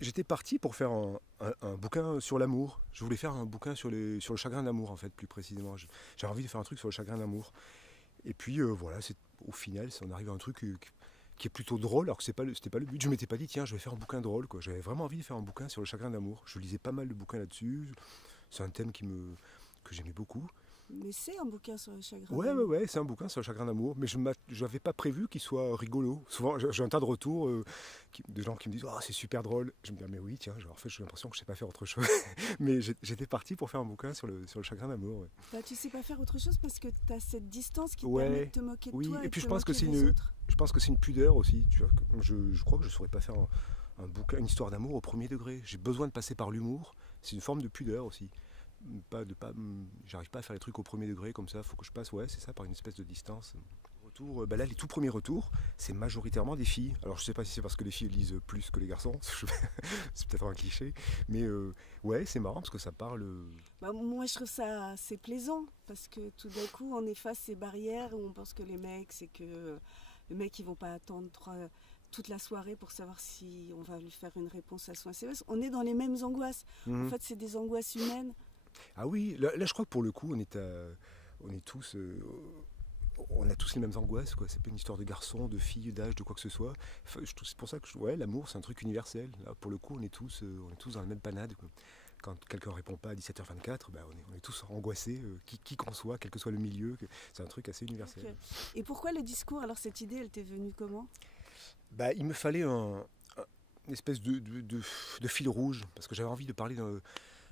J'étais parti pour faire un bouquin sur l'amour. Je voulais faire un bouquin sur le chagrin d'amour, en fait, plus précisément. J'avais envie de faire un truc sur le chagrin d'amour. Et puis voilà, au final, on arrive à un truc qui est plutôt drôle, alors que c'était pas le but. Je m'étais pas dit, tiens, je vais faire un bouquin drôle, quoi. J'avais vraiment envie de faire un bouquin sur le chagrin d'amour. Je lisais pas mal de bouquins là-dessus. C'est un thème que j'aimais beaucoup. Mais c'est un bouquin sur le chagrin Ouais, ouais, d'amour. ouais, c'est un bouquin sur le chagrin d'amour, mais je n'avais pas prévu qu'il soit rigolo. Souvent, j'ai un tas de retours de gens qui me disent, oh, c'est super drôle. Je me dis, ah, mais oui, tiens, en fait, j'ai l'impression que je sais pas faire autre chose. Mais j'étais parti pour faire un bouquin sur le chagrin d'amour. Ouais. Bah, tu sais pas faire autre chose parce que tu as cette distance qui te permet de Ouais, te moquer de oui, toi et et de puis te moquer des autres. je pense que c'est une pudeur aussi. Tu vois, je crois que je saurais pas faire un bouquin, une histoire d'amour au premier degré. J'ai besoin de passer par l'humour. C'est une forme de pudeur aussi. J'arrive pas à faire les trucs au premier degré comme ça. Faut que je passe, ouais, c'est ça, par une espèce de distance. Là, les tout premiers retours, c'est majoritairement des filles. Alors, je sais pas si c'est parce que les filles lisent plus que les garçons. C'est peut-être un cliché, mais ouais, c'est marrant parce que ça parle. Bah, moi, je trouve ça assez plaisant parce que tout d'un coup, on efface ces barrières où on pense que les mecs, c'est que les mecs, ils vont pas attendre toute la soirée pour savoir si on va lui faire une réponse à son SMS. On est dans les mêmes angoisses. En Mhm. fait, c'est des angoisses humaines. Ah oui, là, je crois que pour le coup, on est tous. On a tous les mêmes angoisses, quoi. C'est pas une histoire de garçon, de fille, d'âge, de quoi que ce soit. Enfin, c'est pour ça que ouais, l'amour, c'est un truc universel. Là, pour le coup, on est tous dans la même panade, quoi. Quand quelqu'un répond pas à 17h24, on est tous angoissés, qui qu'on soit, quel que soit le milieu. C'est un truc assez universel. Ok. Et pourquoi le discours? Alors, cette idée, elle t'est venue comment? Il me fallait une espèce de fil rouge, parce que j'avais envie de parler d'un.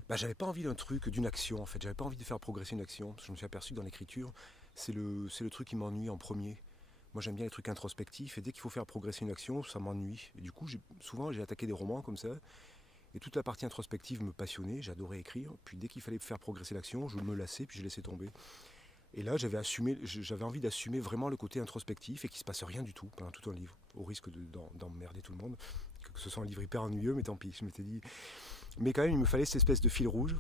J'avais pas envie d'un truc, d'une action en fait. J'avais pas envie de faire progresser une action. Parce que je me suis aperçu que dans l'écriture, c'est le truc qui m'ennuie en premier. Moi j'aime bien les trucs introspectifs et dès qu'il faut faire progresser une action, ça m'ennuie. Et du coup, souvent j'ai attaqué des romans comme ça. Et toute la partie introspective me passionnait, j'adorais écrire. Puis dès qu'il fallait faire progresser l'action, je me lassais puis je laissais tomber. Et là, j'avais envie d'assumer vraiment le côté introspectif et qu'il ne se passe rien du tout pendant tout un livre, au risque d'emmerder tout le monde. Que ce soit un livre hyper ennuyeux, mais tant pis, je m'étais dit. Mais quand même, il me fallait cette espèce de fil rouge.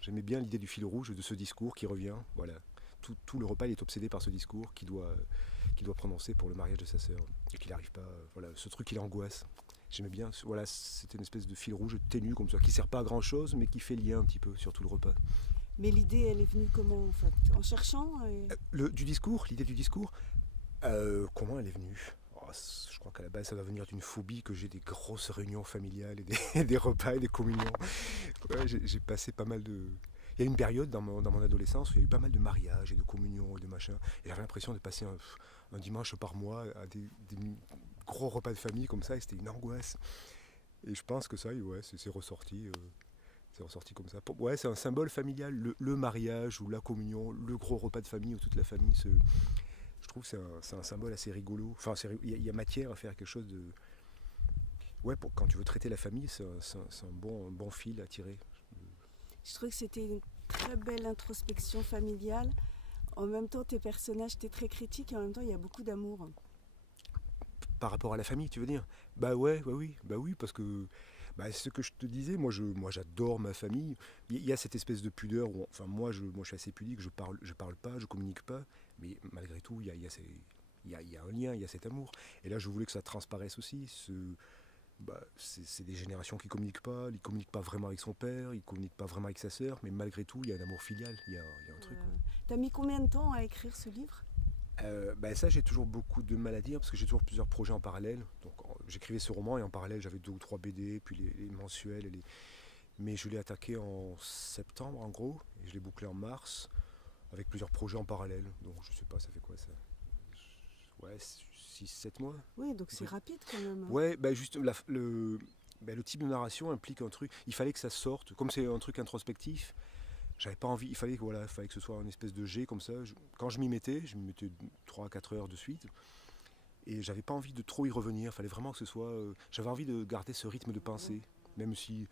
J'aimais bien l'idée du fil rouge, de ce discours qui revient. Voilà. Tout le repas il est obsédé par ce discours qu'il doit prononcer pour le mariage de sa sœur. Et qu'il n'arrive pas. Voilà, ce truc, il angoisse. J'aimais bien. Voilà, c'était une espèce de fil rouge ténu comme ça, qui ne sert pas à grand chose, mais qui fait lien un petit peu sur tout le repas. Mais l'idée, elle est venue comment en fait? En cherchant L'idée du discours, comment elle est venue? Je crois qu'à la base, ça va venir d'une phobie que j'ai des grosses réunions familiales et des repas et des communions. Ouais, j'ai passé pas mal de. Il y a une période dans mon adolescence où il y a eu pas mal de mariages et de communions et de machins. Et j'avais l'impression de passer un dimanche par mois à des gros repas de famille comme ça, et c'était une angoisse. Et je pense que ça, ouais, c'est ressorti. C'est ressorti comme ça. Ouais, c'est un symbole familial, le mariage ou la communion, le gros repas de famille où toute la famille se. Je trouve que c'est un symbole assez rigolo. Enfin, il y a matière à faire quelque chose de. Ouais, quand tu veux traiter la famille, c'est un bon fil à tirer. Je trouve que c'était une très belle introspection familiale. En même temps, tes personnages, t'es très critique et en même temps, il y a beaucoup d'amour. Par rapport à la famille, tu veux dire? Oui, parce que c'est ce que je te disais. Moi, j'adore ma famille. Il y a cette espèce de pudeur où, enfin, moi, je suis assez pudique. Je parle pas, je communique pas. Mais malgré tout, il y a un lien, il y a cet amour. Et là, je voulais que ça transparaisse aussi. C'est des générations qui communiquent pas vraiment avec son père, ils communiquent pas vraiment avec sa sœur, mais malgré tout, il y a un amour filial, il y a un truc. Ouais. T'as mis combien de temps à écrire ce livre? Ça, j'ai toujours beaucoup de mal à dire parce que j'ai toujours plusieurs projets en parallèle. Donc, j'écrivais ce roman et en parallèle, j'avais 2 ou 3 BD, puis les mensuels. Mais je l'ai attaqué en septembre, en gros, et je l'ai bouclé en mars, avec plusieurs projets en parallèle. Donc, je sais pas, ça fait quoi ça? Ouais, 6 7 mois. Oui, donc c'est Oui. rapide quand même. Ouais, juste le type de narration implique un truc. Il fallait que ça sorte. Comme c'est un truc introspectif, j'avais pas envie. Il fallait que ce soit une espèce de jet comme ça. Quand je m'y mettais 3 à 4 heures de suite. Et j'avais pas envie de trop y revenir. Il fallait vraiment que ce soit. J'avais envie de garder ce rythme de pensée. Même si,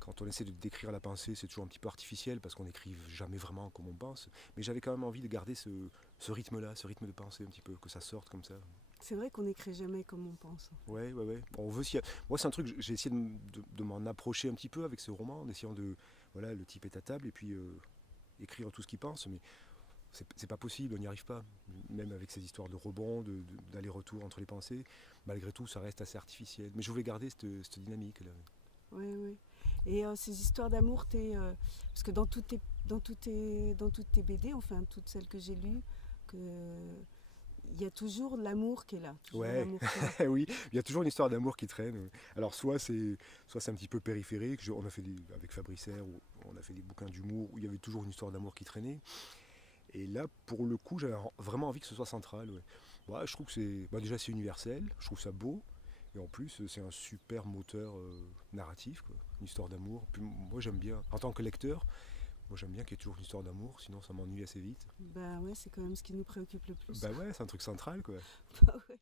quand on essaie de décrire la pensée, c'est toujours un petit peu artificiel parce qu'on n'écrit jamais vraiment comme on pense. Mais j'avais quand même envie de garder ce rythme-là, ce rythme de pensée un petit peu, que ça sorte comme ça. C'est vrai qu'on n'écrit jamais comme on pense. Ouais, ouais, ouais. Bon, moi, c'est un truc, j'ai essayé de m'en approcher un petit peu avec ce roman, en essayant de. Voilà, le type est à table et puis écrire tout ce qu'il pense. Mais c'est pas possible, on n'y arrive pas. Même avec ces histoires de rebond, d'aller-retour entre les pensées, malgré tout, ça reste assez artificiel. Mais je voulais garder cette dynamique-là. Oui, oui. Et ces histoires d'amour, parce que dans toutes tes BD, enfin toutes celles que j'ai lues, il y a toujours l'amour qui est là. Toujours Ouais, l'amour qui est là. oui, il y a toujours une histoire d'amour qui traîne. Alors soit c'est un petit peu périphérique, on a fait avec Fabrice Hère, on a fait des bouquins d'humour où il y avait toujours une histoire d'amour qui traînait. Et là, pour le coup, j'avais vraiment envie que ce soit central. Ouais. Ouais, je trouve que déjà c'est universel, je trouve ça beau, et en plus c'est un super moteur narratif, quoi. Une histoire d'amour. Puis moi j'aime bien, en tant que lecteur, moi j'aime bien qu'il y ait toujours une histoire d'amour, sinon ça m'ennuie assez vite. Ben ouais, c'est quand même ce qui nous préoccupe le plus. Bah ouais, c'est un truc central, quoi. Bah ouais.